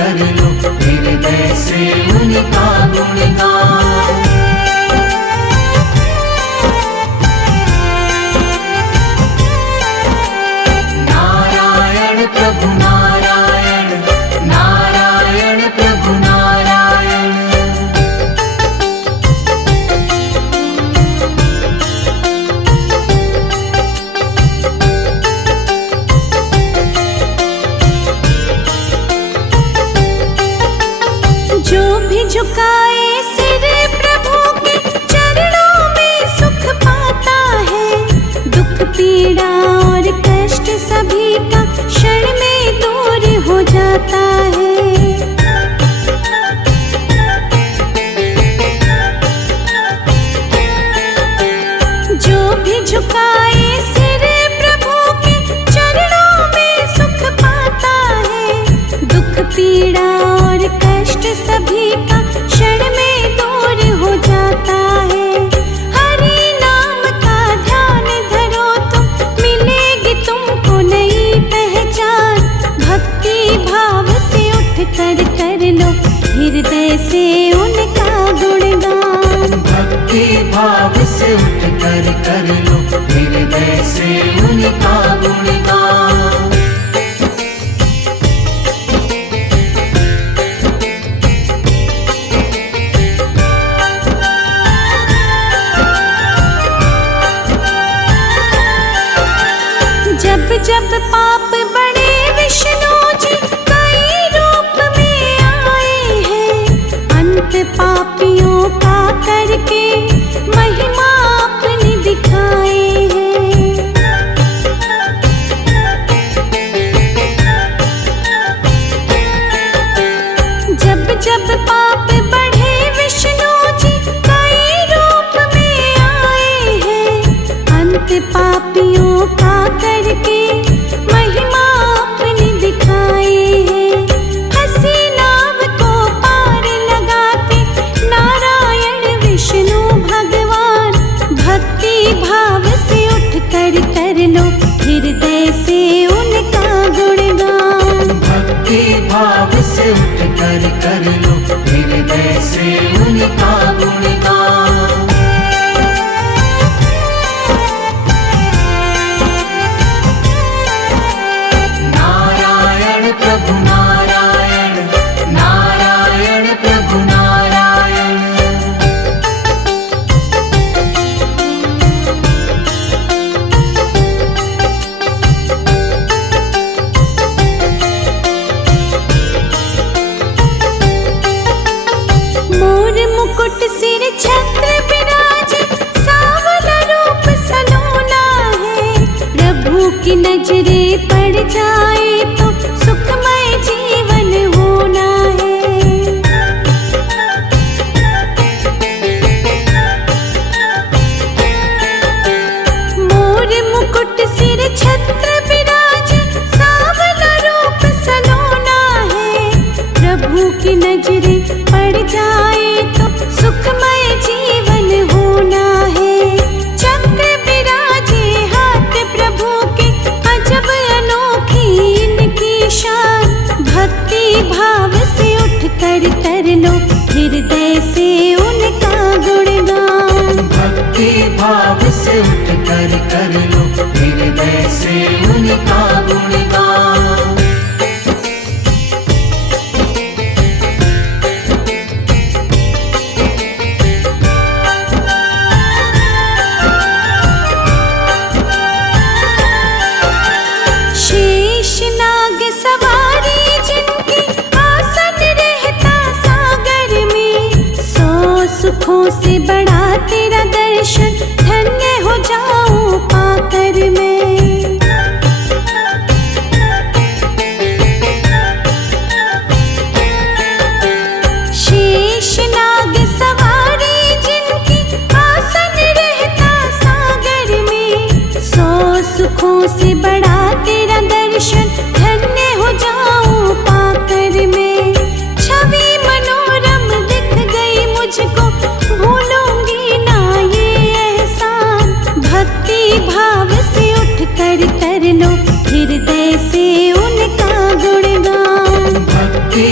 कर लो हृदय से उनका गुणगान। नारायण प्रभु नारायण, नारायण प्रभु नारायण। जो भी झुकाए सिर प्रभु के चरणों में सुख पाता है। दुख पीड़ा और कष्ट सभी का क्षण में दूर हो जाता है। जो भी झुकाए सिर प्रभु के चरणों में सुख पाता है। दुख पीड़ा और कष्ट सभी का क्षण में दूर हो जाता है। हरि नाम का ध्यान धरो तुम, मिलेगी तुमको नई पहचान। भक्ति भाव से उठ कर लो हृदय से उनका गुणगान। भक्ति भाव से उठ कर लो हृदय से उनका गुणगान। जब जब पाप बड़े विष्णु जी कई रूप में आए हैं। अंत पापियों का करके महिमा अपनी दिखाए हैं। जब जब पाप बढ़े विष्णु जी कई रूप में आए हैं। अंत पापियों का करके महिमा अपनी दिखाए हैं। हंसी नाव को पार लगाते नारायण विष्णु भगवान। भक्ति भाव से उठ कर लो हृदय से उनका गुणगान। भक्ति भाव से उठ कर लो हृदय से उनका गुणगान। नारायण प्रभु नारायण, नारायण प्रभु नारायण। मोर मुकुट सिर छत्र विराजे, सांवला रूप सलोना है। प्रभु की नजरे पड़ जाए तो सुखमय जीवन होना है। मोर मुकुट सिर छत्र विराजे, सांवला रूप सलोना है। प्रभु की नजरे पड़ जाए तो सुखमय जीवन होना है। चक्र विराजे हाथ प्रभु के, अजब अनोखी इनकी शान। भक्ति भाव से उठ कर लो हृदय से उनका गुणगान। भक्ति भाव से उठ कर लो हृदय से उनका गुणगान। शेषनाग सवारी जिनकी, आसन रहता सागर में। 100 सुखों से बड़ा तेरा दर्शन, धन्य हो जाऊं पाकर मैं। शेषनाग सवारी जिनकी, आसन रहता सागर में। 100 सुखों से बड़ा तेरा दर्शन, धन्य हो जाऊं पाकर मैं। छवि मनोरम दिख गई मुझको, भूलूंगी ना ये एहसान। भक्ति भाव से उठ कर लो हृदय से उनका गुणगान। भक्ति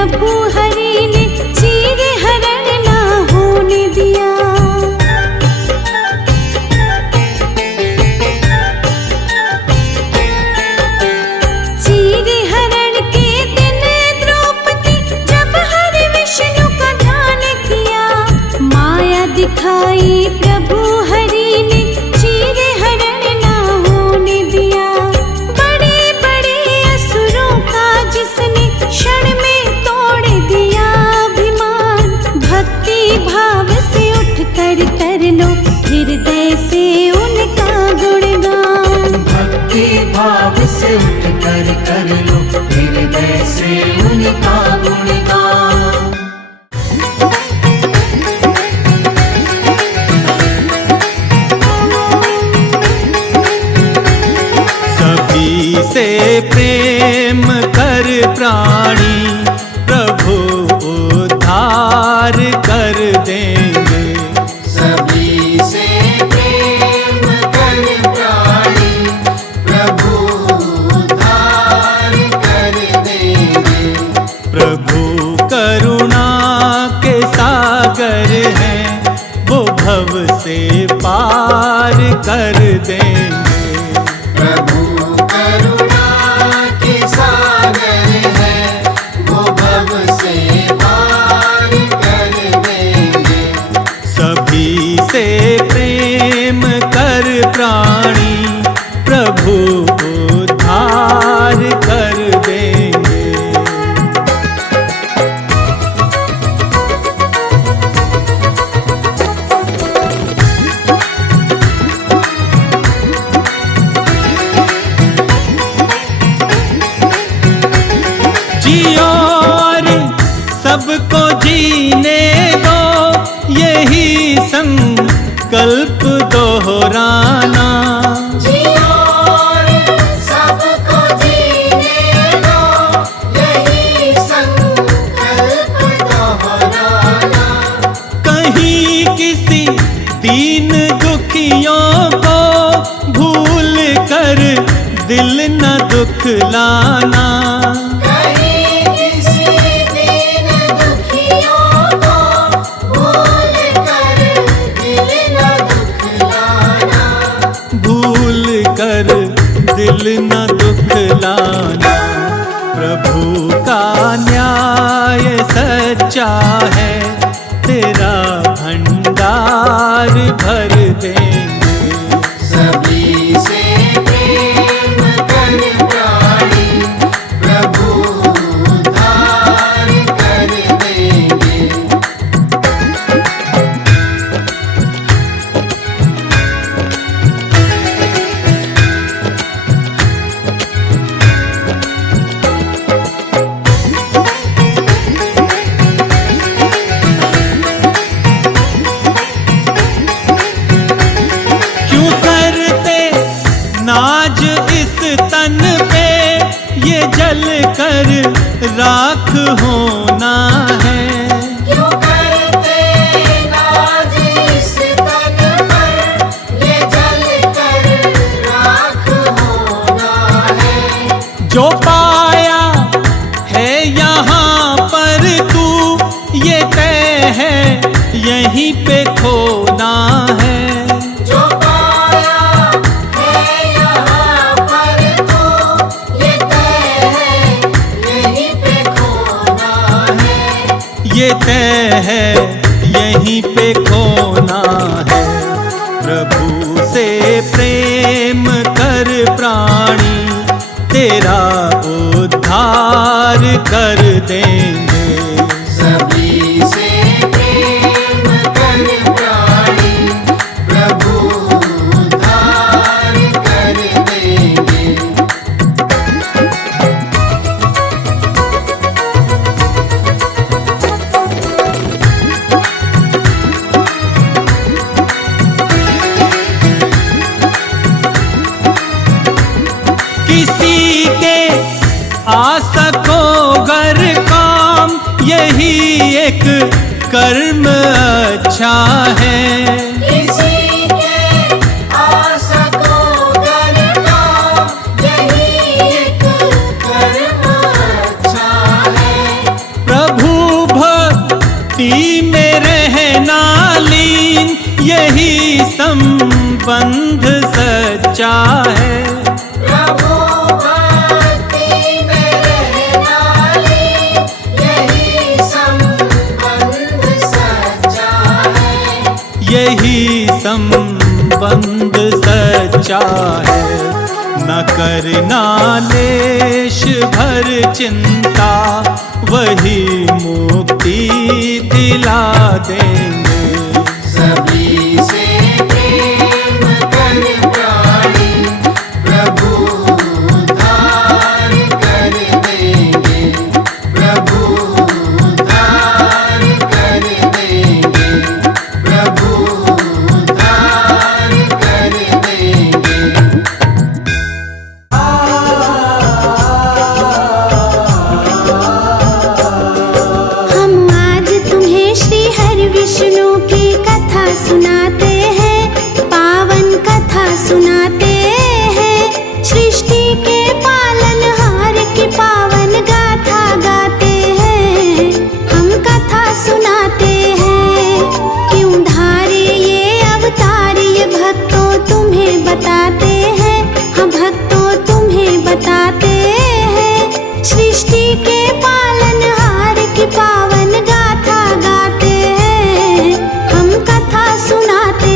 प्रभु हरि ने चीर हरण ना होने दिया। चीर हरण के दिन द्रौपदी जब हरि विष्णु का ध्यान किया, माया दिखाई प्रभु हरि ने चीर हरण ना होने दिया। बड़े बड़े असुरों का जिसने क्षण में तोड़ दिया अभिमान, भक्ति भाव से उठ कर लो हृदय से उनका गुणगान। भक्ति भाव से उठ कर लो हृदय से उनका गुणगान। सभी से प्रेम कर प्राणी प्रभु उद्धार कर देंगे। सभी से प्रेम कर प्राणी प्रभु उद्धार कर देंगे। प्रभु करुणा के सागर हैं, वो भव से पार कर देंगे। प्रभु करुणा के सागर है, वो भव से पार कर देंगे। सभी से प्रेम कर प्राणी प्रभु उद्धार कर देंगे। जियो और सबको जीने दो, यही संकल्प दोहराना। जियो और सबको जीने दो, यही संकल्प दोहराना। कहीं किसी दीन दुखियों को भूल कर दिल न दुखलाना। कहीं किसी दीन दुखियों को भूल कर दिल न दुखलाना। भूल कर दिल न दुखलाना। प्रभु का न्याय सच्चा है, तेरा भंडार भर देंगे। सभी से प्रेम कर प्राणी प्रभु उद्धार कर देंगे। क्यों करते नाज इस तन पे, ये जल कर राख होना है। क्यों करते नाज इस तन पर, ये जल कर राख होना है। जो पाया है यहाँ पर तू, ये तय है यहीं पे खोना है। जो पाया है यहाँ पर तो, ये तय है यहीं पे खोना है। ये तय है यहीं पे खोना है। प्रभु से प्रेम कर प्राणी तेरा उद्धार कर देंगे। सभी से प्रेम कर प्राणी प्रभु उद्धार कर देंगे। किसी के आ सको घर काम, यही एक कर्म अच्छा है। किसी के आ सको घर काम, यही एक कर्म अच्छा है। में रहना लीन, यही संबंध सच्चा है। प्रभु भक्ति में रहना लीन, यही संबंध सच्चा है। यही संबंध सच्चा है। न करना लेश भर चिंता, वही मुक्ति दिला देंगे। सभी से प्रेम कर प्राणी, प्रभु उद्धार कर देंगे। प्रभु उद्धार कर देंगे। प्रभु उद्धार कर देंगे। हम आज तुम्हें श्री हरि विष्णु की कथा सुनाते हैं, पावन कथा सुनाते हैं। सृष्टि के पालनहार की पावन गाथा गाते हैं, हम कथा सुनाते हैं। क्यों धारे ये अवतार, ये भक्तों तुम्हें बताते हैं। हम भक्तों तुम्हें बताते हैं। सृष्टि के पालनहार की पावन गाथा गाते हैं, हम कथा सुनाते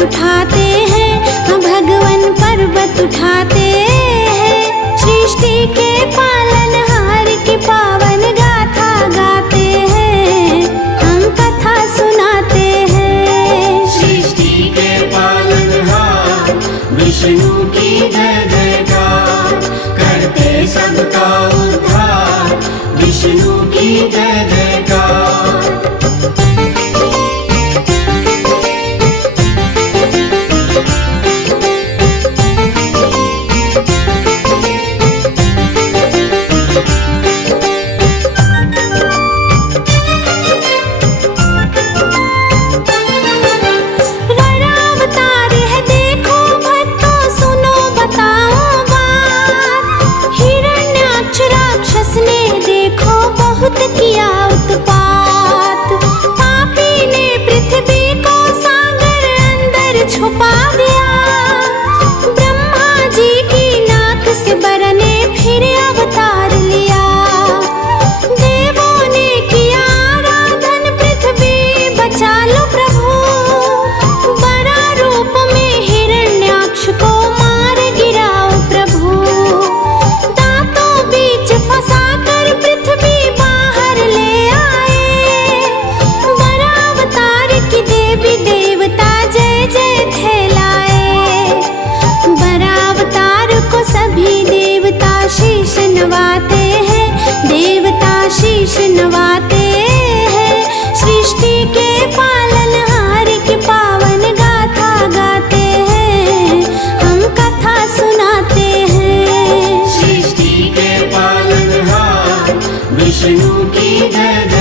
पर्वत उठाते हैं, हम भगवन पर्वत उठाते हैं। सृष्टि के पालनहार की पावन गाथा गाते हैं, हम कथा सुनाते हैं। सृष्टि के पालनहार विष्णु की जय जयकार, करते सबका उद्धार विष्णु की जय जयकार। बहुत किया उत्पात, पापी ने पृथ्वी को सागर अंदर छुपा दिया। ब्रह्मा जी की नाक से बर ने फिर अवतार लिया। देवों ने किया आराधन, पृथ्वी बचा लो प्रभु। बड़ा रूप में हिरण्याक्ष को मार गिराओ प्रभु। दांतों बीच फंसा कर पृथ्वी ले आए। बड़ा अवतार की देवी देवता जय जय थे लाए। बड़ा अवतार को सभी देवता शीश नवाते हैं, देवता शीश नवाते हैं। सृष्टि के पालनहार की पावन गाथा गाते हैं, हम कथा सुनाते हैं। सृष्टि के पालनहार विष्णु की जय जय